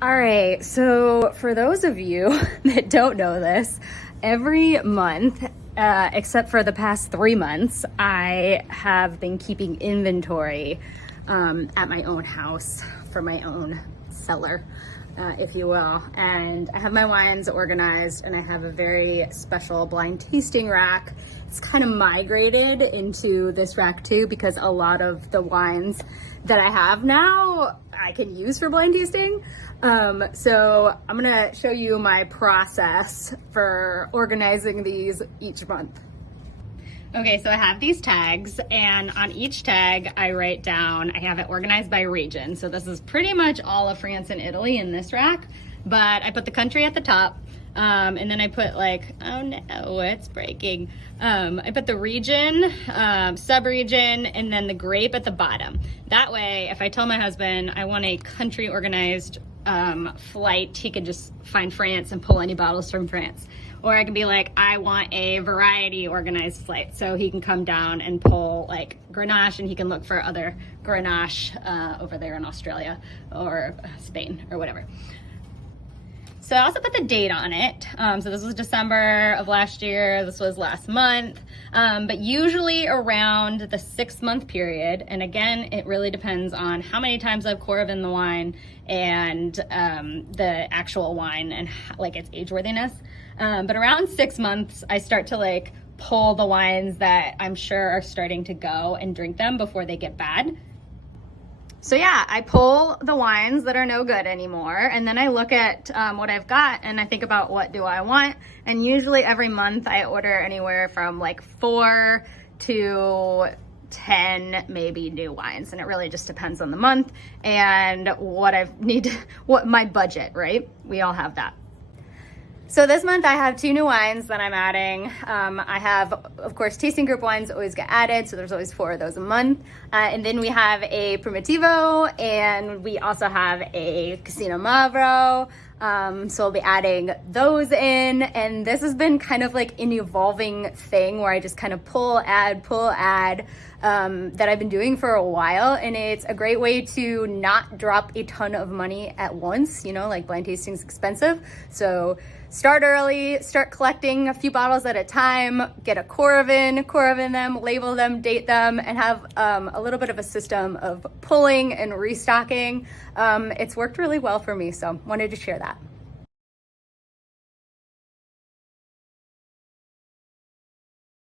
All right, so for those of you that don't know this, every month, except for the past 3 months, I have been keeping inventory at my own house for my own cellar, if you will. And I have my wines organized, and I have a very special blind tasting rack. It's kind of migrated into this rack too, because a lot of the wines that I have now I can use for blind tasting. So I'm gonna show you my process for organizing these each month. Okay, so I have these tags, and on each tag I write down, I have it organized by region. So this is pretty much all of France and Italy in this rack, but I put the country at the top. And then I put oh no, it's breaking. I put the region, sub-region, and then the grape at the bottom. That way, if I tell my husband I want a country organized flight, he can just find France and pull any bottles from France. Or I can be like, I want a variety organized flight. So he can come down and pull Grenache, and he can look for other Grenache over there in Australia or Spain or whatever. So I also put the date on it. So this was December of last year. This was last month. But usually around the 6-month period. And again, it really depends on how many times I've Coravin the wine and the actual wine and its age worthiness. But around 6 months, I start to pull the wines that I'm sure are starting to go and drink them before they get bad. So yeah, I pull the wines that are no good anymore, and then I look at what I've got, and I think about what do I want. And usually every month I order anywhere from 4 to 10 maybe new wines, and it really just depends on the month and what my budget, right? We all have that. So this month I have 2 new wines that I'm adding. I have, of course, tasting group wines always get added, so there's always 4 of those a month. And then we have a Primitivo, and we also have a Casino Mavro. So I'll be adding those in, and this has been kind of an evolving thing where I just kind of pull, add, that I've been doing for a while, and it's a great way to not drop a ton of money at once. Blind tasting is expensive, so start early, start collecting a few bottles at a time, get a Coravin them, label them, date them, and have a little bit of a system of pulling and restocking. It's worked really well for me, so wanted to share that.